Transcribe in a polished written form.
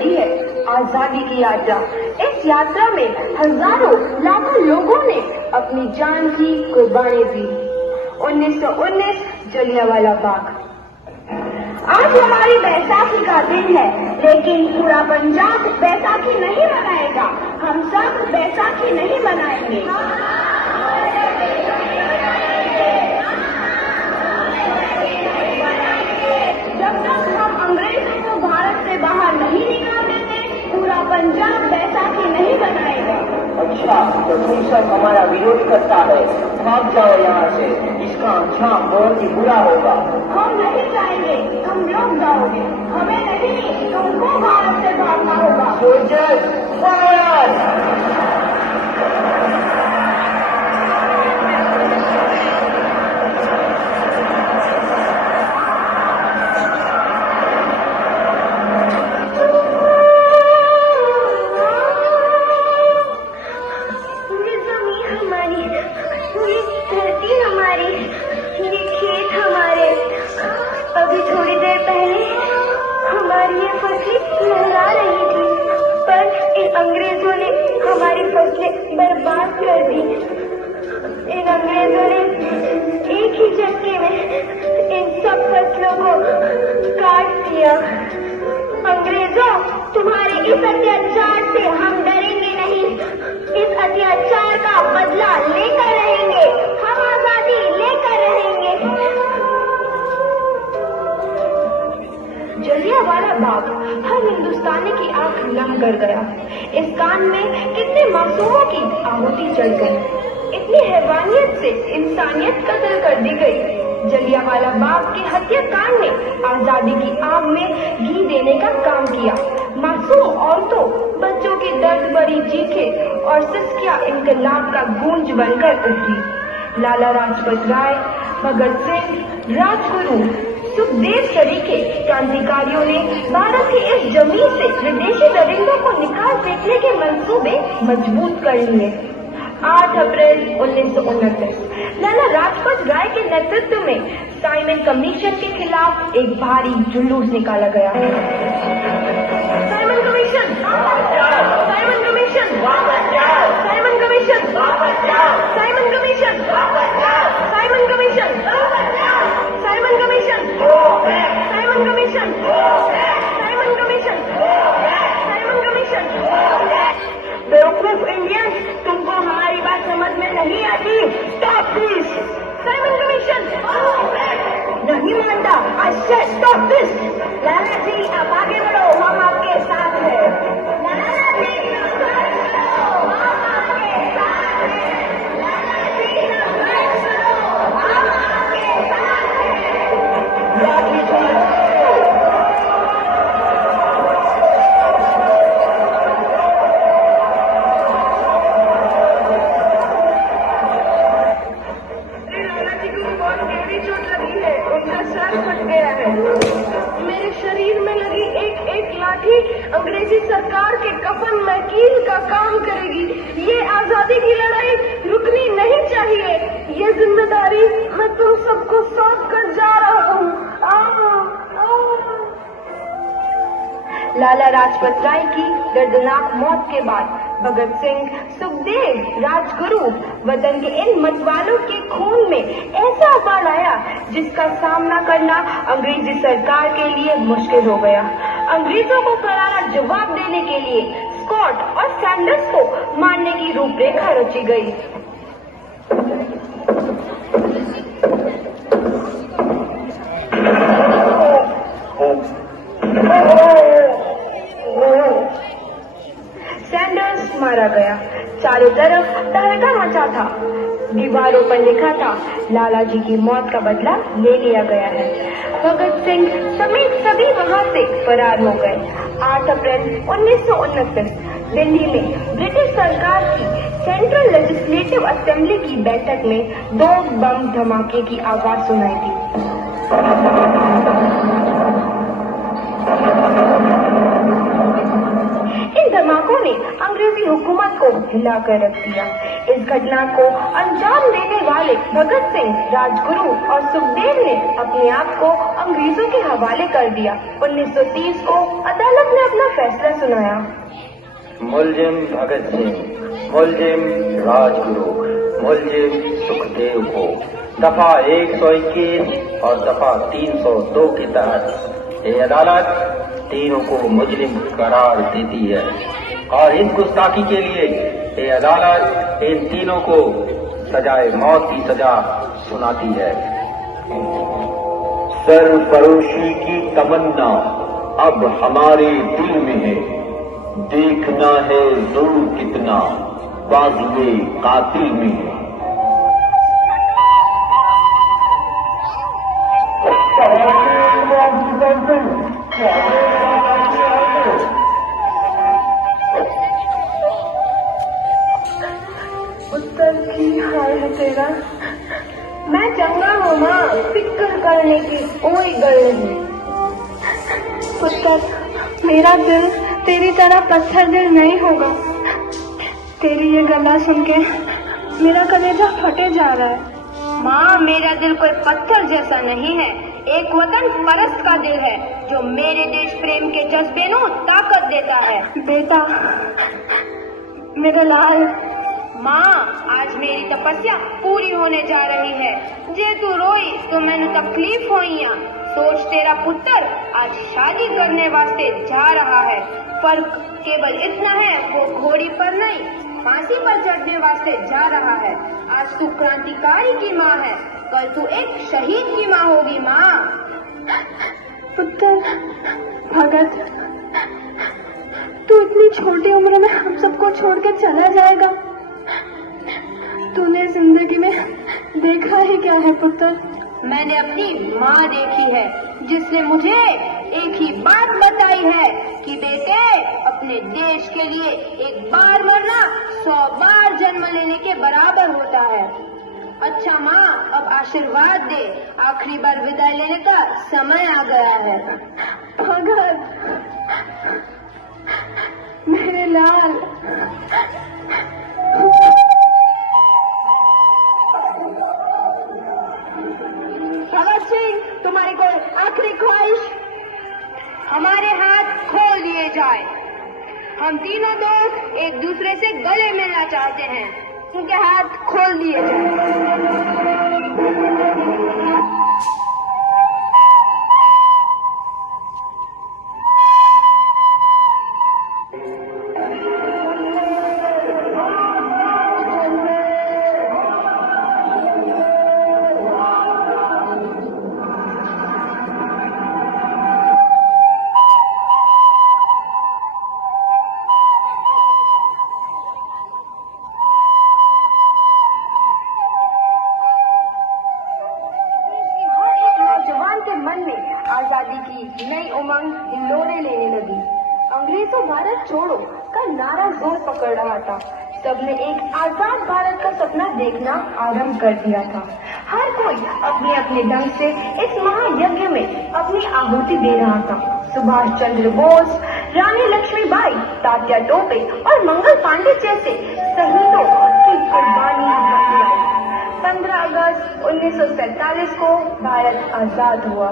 पड़ी है आजादी की यात्रा। इस यात्रा में हजारों लाखों लोगों ने अपनी जान की कुर्बानी दी। 1919 जलियांवाला बाग। आज हमारी बैसाखी का दिन है, लेकिन पूरा पंजाब बैसाखी नहीं मनाएगा। हम सब बैसाखी नहीं मनाएंगे। जब तक हम अंग्रेजों को भारत से बाहर नहीं निकाल देते, पूरा पंजाब बैसाखी नहीं मनाएगा। अच्छा, तो तुम सब हमारा विरोध करता है, भाग जाओ यहाँ से। इसका अंजाम बहुत ही बुरा होगा। हम नहीं जाएंगे, तुम लोग जाओगे। हमें नहीं, तुमको भारत से भागना होगा। Soldiers, forward! अंग्रेजों ने हमारी फसलें बर्बाद कर दी। इन अंग्रेजों ने एक ही झटके में इन सब फसलों को काट दिया। अंग्रेजों, तुम्हारे इस अत्याचार से हम डरेंगे नहीं। इस अत्याचार का बदला लेकर रहेंगे। हम आजादी लेकर रहेंगे। जलियांवाला बाग हर हिंदुस्तानी की आंख नम कर गया। इस कांड में कितने मासूमों की आहुति जल गई। इतनी हैवानियत से इंसानियत कत्ल कर दी गई। जलियांवाला बाग के हत्याकांड ने आजादी की आग में घी देने का काम किया। मासूम औरतों, बच्चों की दर्द भरी चीखें और सिसकियां इनकलाब का गूंज बनकर उभरी। लाला लाजपत राय, भगत सिंह, राजगुरु, सुखदेव सरीखे क्रांतिकारियों ने भारत की इस जमीन से विदेशी दरिंदों को निकाल फेंकने के मंसूबे मजबूत कर लिए। 8 अप्रैल 1929 लाला लाजपत राय के नेतृत्व में साइमन कमीशन के खिलाफ एक भारी जुलूस निकाला गया। Simon commission, Simon commission, Simon commission, Simon commission, Simon commission, Simon commission, Simon commission, Simon commission, Simon commission. बेवकूफ इंडियंस, तुमको हमारी बात समझ में नहीं आती। Stop this. साइमन कमीशन नहीं मानता। I said stop this. Lala ji, आप आगे बढ़ो, हम आपके साथ हैं। लाला जी, हम आगे बढ़ो, हम आपके साथ हैं। लाला जी, हम आगे बढ़ो, हम आपके साथ हैं। लाठी चार्ज। मेरे शरीर में लगी एक एक लाठी अंग्रेजी सरकार के कफन में कील का काम करेगी। ये आजादी की लड़ाई रुकनी नहीं चाहिए। ये जिम्मेदारी मैं तुम सबको सौंप कर जा रहा हूँ। लाला लाजपत राय की दर्दनाक मौत के बाद भगत सिंह, सुखदेव, राजगुरु वतन के इन मतवालों के खून में ऐसा उबाल आया जिसका सामना करना अंग्रेजी सरकार के लिए मुश्किल हो गया। अंग्रेजों को करारा जवाब देने के लिए स्कॉट और सैंडर्स को मारने की रूपरेखा रची गई। सैंडर्स मारा गया। चारों तरफ तहलका मचा था। दीवारों पर लिखा था, लाला जी की मौत का बदला ले लिया गया है। भगत सिंह समेत सभी वहां से फरार हो गए। 8 अप्रैल 1929 दिल्ली में ब्रिटिश सरकार की सेंट्रल लेजिस्लेटिव असेंबली की बैठक में 2 बम धमाके की आवाज सुनाई दी। इन धमाकों ने अंग्रेजी हुकूमत को हिलाकर रख दिया। इस घटना को अंजाम देने वाले भगत सिंह, राजगुरु और सुखदेव ने अपने आप को अंग्रेजों के हवाले कर दिया। 1930 को अदालत ने अपना फैसला सुनाया। मुलजिम भगत सिंह, मुलजिम राजगुरु, मुलजिम सुखदेव को दफा 121 और दफा 302 के तहत ये अदालत तीनों को मुजरिम करार देती है और इस गुस्ताखी के लिए ये अदालत इन तीनों को सजाए मौत की सजा सुनाती है। सरफरोशी की तमन्ना अब हमारे दिल में है, देखना है जुल्म कितना बाज़ुए कातिल में है। उत्तर की हाल है तेरा, मैं चंगा हूँ माँ, फिक्र करने की कोई गल नहीं। पुत्र, मेरा दिल तेरी तरह पत्थर दिल नहीं होगा। तेरी ये गला सुन के मेरा कलेजा फटे जा रहा है। माँ, मेरा दिल कोई पत्थर जैसा नहीं है, एक वतन परस्त का दिल है जो मेरे देश प्रेम के जज्बे को ताकत देता है। बेटा, मेरा लाल। माँ, आज मेरी तपस्या पूरी होने जा रही है। जे तू रोई तो मैंने तकलीफ होइया। सोच, तेरा पुत्र आज शादी करने वास्ते जा रहा है। फर्क केवल इतना है, वो घोड़ी पर नहीं फांसी पर चढ़ने वास्ते जा रहा है। आज तू क्रांतिकारी की माँ है, कल तू एक शहीद की माँ होगी। माँ, पुत्र भगत, तू इतनी छोटी उम्र में हम सबको छोड़ के चला जाएगा। तूने जिंदगी में देखा ही क्या है पुत्र? मैंने अपनी माँ देखी है जिसने मुझे एक ही बात बताई है कि बेटे, अपने देश के लिए एक बार मरना 100 बार जन्म लेने के बराबर होता है। अच्छा माँ, अब आशीर्वाद दे, आखिरी बार विदाई लेने का समय आ गया है। भगत, मेरे लाल। भगत सिंह, तुम्हारी कोई आखिरी ख्वाहिश? हमारे हाथ खोल दिए जाए। हम तीनों दोस्त एक दूसरे से गले मिलना चाहते हैं, उनके हाथ खोल दिए जाए। आजादी की नई उमंग हिलोरे लेने लगी। अंग्रेजों भारत छोड़ो का नारा जोर पकड़ रहा था। सबने एक आजाद भारत का सपना देखना आरंभ कर दिया था। हर कोई अपने अपने ढंग से इस महायज्ञ में अपनी आहुति दे रहा था। सुभाष चंद्र बोस, रानी लक्ष्मीबाई, तात्या टोपे और मंगल पांडे जैसे शहीदों की कुर्बानियां भागी आई। 15 अगस्त 1947 को भारत आजाद हुआ।